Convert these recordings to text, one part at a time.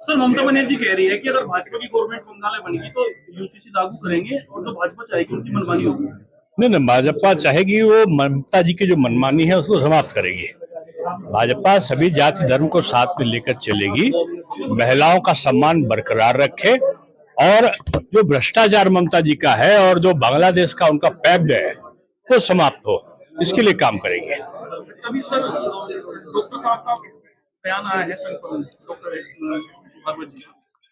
Sir, Mamata Banerjee कह रही है कि अगर भाजपा की गवर्नमेंट बंगाल में बनेगी तो यूसीसी लागू करेंगे और जो भाजपा चाहेगी उनकी मनमानी होगी। नहीं, भाजपा चाहेगी वो ममता जी की जो मनमानी है उसको समाप्त करेगी। भाजपा सभी जाति धर्म को साथ में लेकर चलेगी, महिलाओं का सम्मान बरकरार रखे और जो भ्रष्टाचार ममता जी का है और जो बांग्लादेश का उनका पैक्ट है वो समाप्त हो, इसके लिए काम करेंगे। अभी सर डॉक्टर साहब का बयान आया है, डॉक्टर जी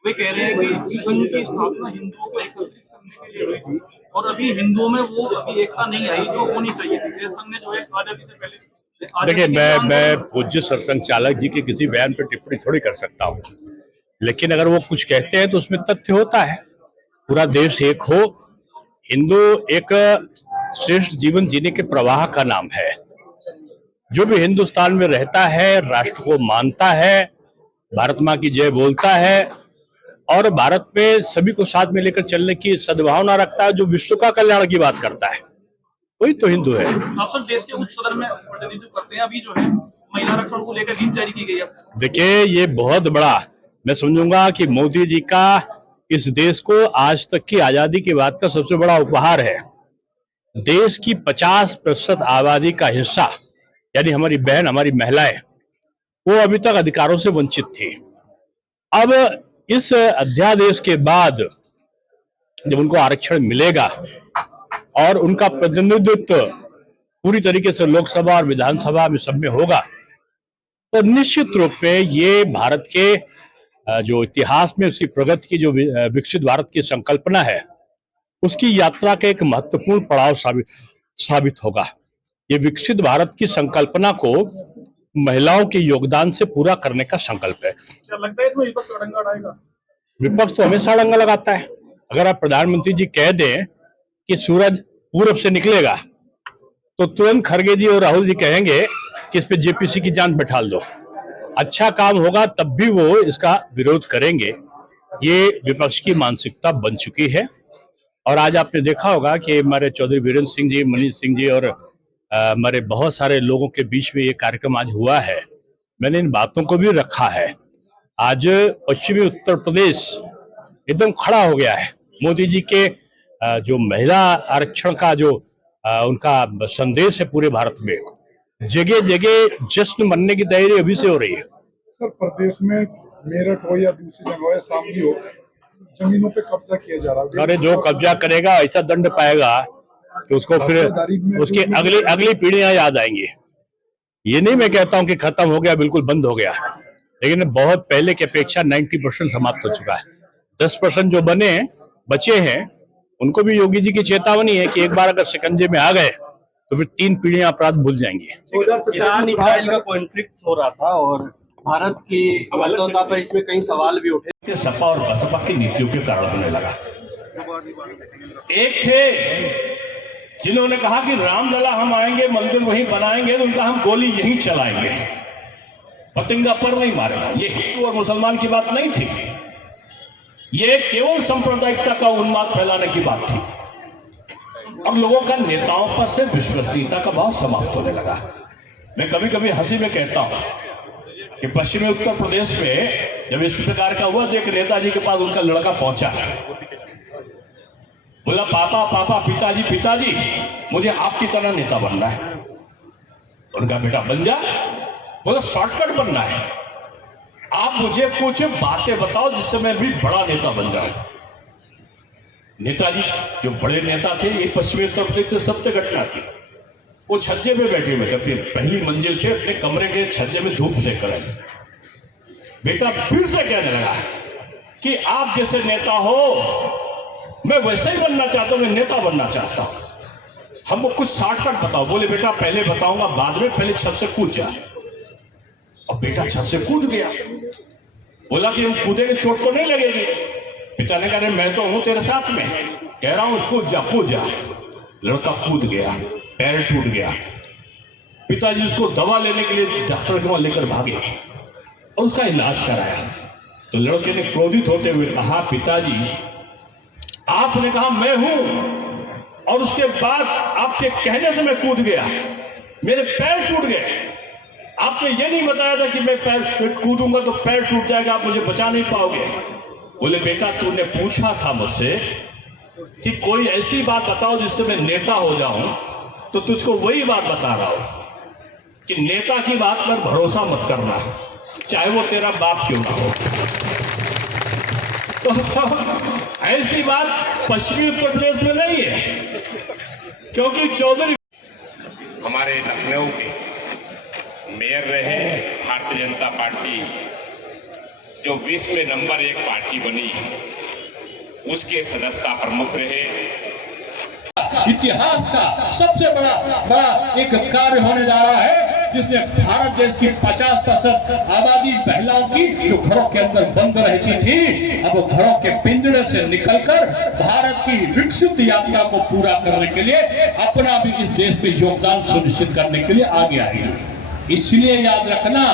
वे कह रहे हैं कि संघ की स्थापना हिंदुओं को एकत्रित करने के लिए हुई थी और अभी हिंदुओं में वो अभी एकता नहीं आई जो होनी चाहिए थी। संघ ने जो है आजादी से पहले। देखिए, मैं पूज्य सरसंघ चालक जी के किसी बयान पर टिप्पणी थोड़ी कर सकता हूँ, लेकिन अगर वो कुछ कहते हैं तो उसमें तथ्य होता है। पूरा देश एक हो, हिंदू एक श्रेष्ठ जीवन जीने के प्रवाह का नाम है। जो भी हिंदुस्तान में रहता है, राष्ट्र को मानता है, भारत माँ की जय बोलता है और भारत में सभी को साथ में लेकर चलने की सद्भावना रखता है, जो विश्व का कल्याण की बात करता है, वही तो हिंदू है। आप सर देश के उच्च सदन में प्रतिनिधित्व करते हैं, अभी जो है महिला आरक्षण को लेकर नीति जारी की गई है। देखिए, ये बहुत बड़ा मैं समझूंगा कि मोदी जी का इस देश को आज तक की आजादी के बाद का सबसे बड़ा उपहार है। देश की 50% आबादी का हिस्सा यानी हमारी बहन, हमारी महिलाएं, वो अभी तक अधिकारों से वंचित थी। अब इस अध्यादेश के बाद जब उनको आरक्षण मिलेगा और उनका प्रतिनिधित्व पूरी तरीके से लोकसभा और विधानसभा में सब में होगा, तो निश्चित रूप में ये भारत के जो इतिहास में उसकी प्रगति की जो विकसित भारत की संकल्पना है, उसकी यात्रा का एक महत्वपूर्ण पड़ाव साबित होगा। ये विकसित भारत की संकल्पना को महिलाओं के योगदान से पूरा करने का संकल्प है। क्या लगता है इसमें विपक्ष अड़ंगा लगाएगा? विपक्ष तो हमेशा अड़ंगा लगाता है। अगर आप प्रधानमंत्री जी कह दें कि सूरज पूरब से निकलेगा तो तुरंत खड़गे जी और राहुल जी कहेंगे कि इस पे जेपीसी की जांच बैठा दो। अच्छा काम होगा तब भी वो इसका विरोध करेंगे। ये विपक्ष की मानसिकता बन चुकी है और आज आपने देखा होगा कि हमारे चौधरी वीरेंद्र सिंह जी, मनीष सिंह जी और हमारे बहुत सारे लोगों के बीच में ये कार्यक्रम आज हुआ है। मैंने इन बातों को भी रखा है। आज पश्चिमी उत्तर प्रदेश एकदम खड़ा हो गया है। मोदी जी के जो महिला आरक्षण का जो उनका संदेश है पूरे भारत में, जगह जगह जश्न मनने की तैयारी अभी से हो रही है। सर, प्रदेश में मेरठ हो या दूसरी जगह हो, शामली हो, जमीनों पे कब्जा किया जा रहा है। अरे जो कब्जा करेगा ऐसा दंड पाएगा तो उसको फिर उसकी अगली पीढ़ियां याद आएंगी। ये नहीं मैं कहता हूं कि खत्म हो गया, बिल्कुल बंद हो गया, लेकिन बहुत पहले की अपेक्षा 90% समाप्त हो चुका है। 10% जो बचे हैं उनको भी योगी जी की चेतावनी है कि एक बार अगर शिकंजे में आ गए तो फिर 3 पीढ़ियां अपराध भूल जाएंगी। ईरान इजराइल का कॉन्फ्लिक्ट हो रहा था और भारत की अवैधता पर इसमें कई सवाल भी उठे कि सपा और बसपा की नीतियों के कारण होने लगा। एक थे जिन्होंने कहा कि रामलला हम आएंगे, मंदिर वहीं बनाएंगे तो उनका हम गोली यहीं चलाएंगे, पतंगा पर नहीं मारेगा। ये हिंदू और मुसलमान की बात नहीं थी, ये केवल सांप्रदायिकता का उन्माद फैलाने की बात थी। अब लोगों का नेताओं पर से विश्वसनीयता का भाव समाप्त होने लगा। मैं कभी कभी हंसी में कहता हूं कि पश्चिमी उत्तर प्रदेश में जब इस प्रकार का हुआ तो एक नेताजी के पास उनका लड़का पहुंचा, बोला पापा पापा, पिताजी पिताजी, मुझे आपकी तरह नेता बनना है। उनका बेटा बन जा। बोला शॉर्टकट बनना है, आप मुझे कुछ बातें बताओ जिससे मैं भी बड़ा नेता बन जाऊं। नेताजी जो बड़े नेता थे, ये पश्चिमी उत्तर प्रदेश से सत्य घटना थी। वो छज्जे पे बैठे हुए थे, अपनी पहली मंजिल पे अपने कमरे के छज्जे में धूप सेक रहे थे। बेटा फिर से कहने लगा कि आप जैसे नेता हो मैं वैसे ही बनना चाहता हूं, मैं नेता बनना चाहता हूं, हमको कुछ शॉर्टकट बताओ। बोले बेटा पहले बताऊंगा बाद में, पहले छत से कूद जा। और बेटा छत से कूद गया। बोला कि हम कूदेंगे चोट तो नहीं लगेगी। पिता ने कहा मैं तो हूं तेरे साथ में, कह रहा हूं कूद जा कूद जा। लड़का कूद गया, पैर टूट गया। पिताजी उसको दवा लेने के लिए डॉक्टर के वहां लेकर भागे और उसका इलाज कराया। तो लड़के ने क्रोधित होते हुए कहा पिताजी आपने कहा मैं हूं और उसके बाद आपके कहने से मैं कूद गया, मेरे पैर टूट गए, आपने ये नहीं बताया था कि मैं पैर कूदूंगा तो पैर टूट जाएगा, आप मुझे बचा नहीं पाओगे। बोले बेटा तूने पूछा था मुझसे कि कोई ऐसी बात बताओ जिससे मैं नेता हो जाऊं, तो तुझको वही बात बता रहा हूं कि नेता की बात पर भरोसा मत करना, चाहे वो तेरा बाप क्यों ना हो। तो ऐसी बात पश्चिमी उत्तर प्रदेश में नहीं है, क्योंकि चौधरी हमारे लखनऊ के मेयर रहे भारतीय जनता पार्टी, जो विश्व में नंबर 1 पार्टी बनी, उसके सदस्यता प्रमुख रहे। इतिहास का सबसे बड़ा एक कार्य होने जा रहा है, जिसमें भारत देश की 50% आबादी महिलाओं की जो घरों के अंदर बंद रहती थी, अब वो घरों के पिंजरे से निकलकर भारत की विकसित यात्रा को पूरा करने के लिए अपना भी इस देश में योगदान सुनिश्चित करने के लिए आगे आई है। इसलिए याद रखना,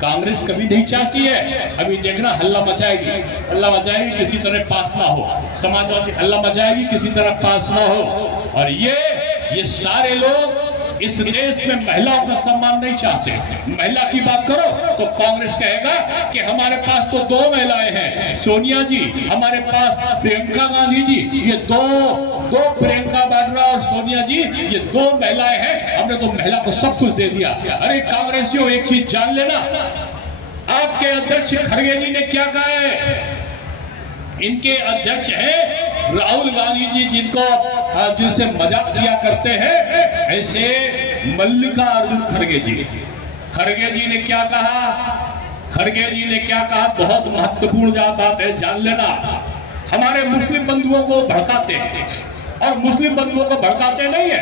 कांग्रेस कभी नहीं चाहती है, अभी देखना हल्ला मचाएगी किसी तरह पास ना हो, समाजवादी हल्ला मचाएगी किसी तरह पास ना हो। और ये सारे लोग इस देश में महिलाओं का सम्मान नहीं चाहते। महिला की बात करो तो कांग्रेस कहेगा कि हमारे पास तो 2 महिलाएं हैं, सोनिया जी, हमारे पास प्रियंका गांधी जी, ये दो प्रियंका वाड्रा और सोनिया जी, ये 2 महिलाएं हैं, हमने तो महिला को सब कुछ दे दिया। अरे कांग्रेसियों, एक चीज जान लेना, आपके अध्यक्ष खड़गे जी ने क्या कहा है? इनके अध्यक्ष हैं राहुल गांधी जी, जिनसे मजाक किया करते हैं, ऐसे मल्लिकार्जुन खड़गे जी ने क्या कहा? खड़गे जी ने क्या कहा? बहुत महत्वपूर्ण बात है, जान लेना। हमारे मुस्लिम बंधुओं को भड़काते हैं, और मुस्लिम बंधुओं को भड़काते नहीं है।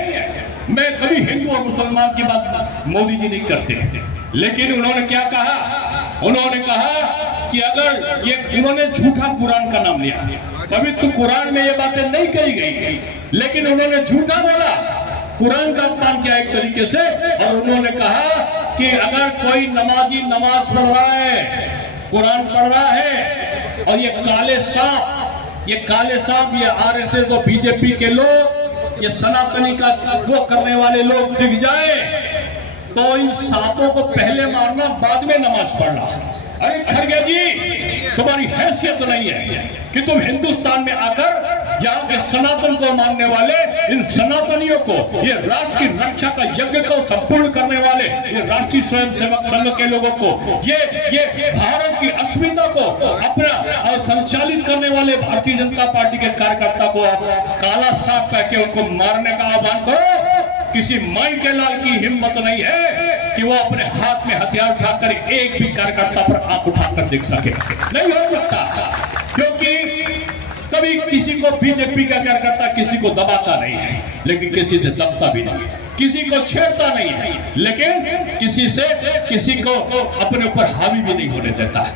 मैं कभी हिंदू और मुसलमान की बात मोदी जी नहीं करते, लेकिन उन्होंने क्या कहा? उन्होंने कहा कि अगर उन्होंने झूठा कुरान का नाम लिया, पवित्र कुरान में ये बातें नहीं कही गई, लेकिन उन्होंने झूठा बोला, कुरान का अपमान किया एक तरीके से। और उन्होंने कहा कि अगर कोई नमाजी नमाज पढ़ रहा है, कुरान पढ़ रहा है, और ये काले सांप, ये आरएसएस और बीजेपी के लोग, ये सनातनी का वो करने वाले लोग दिख जाए, तो इन सांपों को पहले मारना, बाद में नमाज पढ़ना। अरे खड़गे जी, तुम्हारी हैसियत नहीं है कि तुम हिंदुस्तान में आकर यहाँ के सनातन को मानने वाले इन सनातनियों को, ये राष्ट्र की रक्षा का यज्ञ को संपूर्ण करने वाले ये राष्ट्रीय स्वयंसेवक संघ के लोगों को, ये भारत की अस्मिता को अपना संचालित करने वाले भारतीय जनता पार्टी के कार्यकर्ता को काला सांप कह के उनको मारने का आह्वान करो। किसी माई के लाल की हिम्मत नहीं है कि वो अपने हाथ में हथियार उठाकर एक भी कार्यकर्ता पर आंख उठाकर देख सके, नहीं हो सकता। क्योंकि कभी किसी को बीजेपी का कार्यकर्ता किसी को दबाता नहीं है, लेकिन किसी से दबता भी नहीं, किसी को छेड़ता नहीं है, लेकिन किसी को अपने ऊपर हावी भी नहीं होने देता।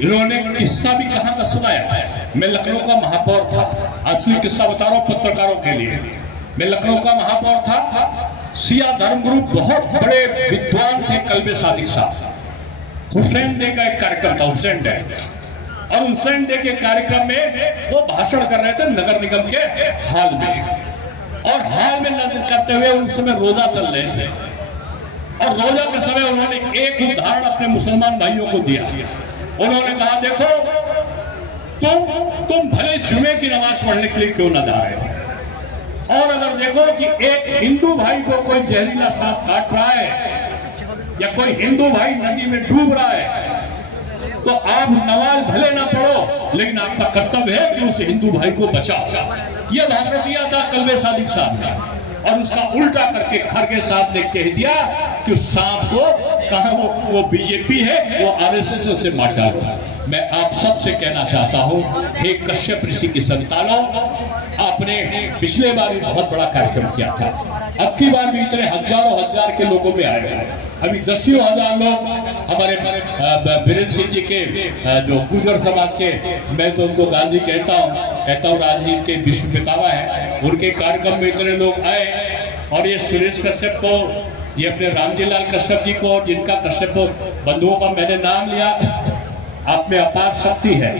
इन्होंने किस्सा भी कहां का सुनाया। मैं लखनऊ का महापौर था, असली किस्सा बता रहा हूं पत्रकारों के लिए। मैं लखनऊ का महापौर था, सिया धर्म गुरु बहुत बड़े विद्वान थे कल्बे सादिक साहब, हुसैन डे का एक कार्यक्रम था, हुसैन डे, और हुसैन डे के कार्यक्रम में वो भाषण कर रहे थे नगर निगम के हाल में, और हाल में नजर करते हुए उस समय रोजा चल रहे थे, और रोजा के समय उन्होंने एक उदाहरण अपने मुसलमान भाइयों को दिया। उन्होंने कहा देखो तुम भले जुमे की नमाज पढ़ने के लिए क्यों ना जा रहे थे, और अगर देखो कि एक हिंदू भाई को कोई जहरीला सांप काट रहा है, या कोई हिंदू भाई नदी में डूब रहा है, तो आप नमाज भले ना पढ़ो, लेकिन आपका कर्तव्य है कि उस हिंदू भाई को बचाओ। यह भाषण दिया था कल्बे सादिक साहब ने, और उसका उल्टा करके खड़गे साहब ने कह दिया कि उस सांप को कहा वो बीजेपी है, वो आरएसएस से मार डाला। मैं आप सबसे कहना चाहता हूँ, हे कश्यप ऋषि की संतानों, आपने पिछले बार भी बहुत बड़ा कार्यक्रम किया था, अब की बार भी इतने हजार के लोगों में आए हैं। अभी 10,000 लोग हमारे बीरेंद्र सिंह जी के जो गुर्जर समाज के, मैं तो उनको गांधी कहता हूँ, राजनीति के विश्व पितामह है, उनके कार्यक्रम में इतने लोग आए। और ये सुरेश कश्यप को, ये अपने रामजीलाल कश्यप जी को, जिनका कश्यप बंधुओं का मैंने नाम लिया, आप में अपार शक्ति है।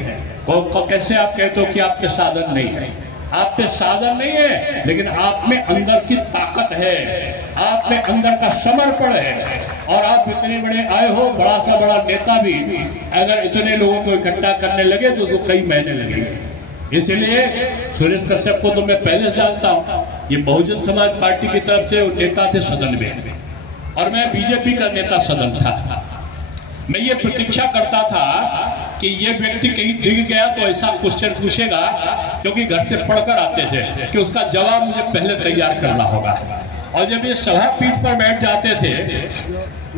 कैसे आप कहते हो कि आपके साधन नहीं है? आप में साधन नहीं है, लेकिन आप में अंदर की ताकत है, आप में अंदर का समर्पण है। और आप इतने बड़े आए हो, बड़ा सा बड़ा नेता भी अगर इतने लोगों को इकट्ठा करने लगे तो उसको कई महीने लगेंगे। इसलिए सुरेश कश्यप को तो मैं पहले जानता हूँ, ये बहुजन समाज पार्टी की तरफ से नेता थे सदन में, और मैं बीजेपी का नेता सदन था। मैं ये प्रतीक्षा करता था कि ये व्यक्ति कहीं दिख गया तो ऐसा क्वेश्चन पूछेगा, क्योंकि घर से पढ़कर आते थे, कि उसका जवाब मुझे पहले तैयार करना होगा। और जब ये सभा पीठ पर बैठ जाते थे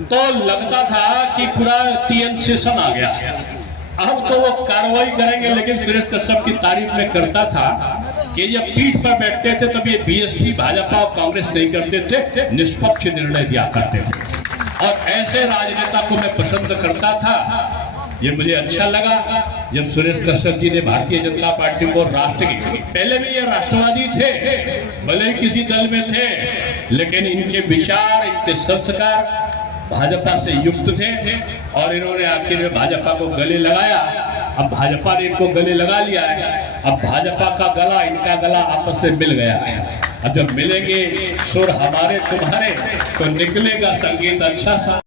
तो लगता था कि पूरा TN सेशन आ गया, अब तो वो कार्रवाई करेंगे। लेकिन सुरेश कश्यप की तारीफ में करता था कि जब पीठ पर बैठते थे तब ये बीएसपी, भाजपा और कांग्रेस नहीं करते थे, निष्पक्ष निर्णय दिया करते थे। और ऐसे राजनेता को मैं पसंद करता था। ये मुझे अच्छा लगा जब सुरेश कश्यप जी ने भारतीय जनता पार्टी को राष्ट्र की, पहले भी ये राष्ट्रवादी थे, भले ही किसी दल में थे, लेकिन इनके विचार, इनके संस्कार भाजपा से युक्त थे, और इन्होंने आखिर में भाजपा को गले लगाया। अब भाजपा ने इनको गले लगा लिया है, अब भाजपा का गला, इनका गला आपस में मिल गया है। अब जब मिलेंगे सुर हमारे तुम्हारे तो निकलेगा संगीत अच्छा सा।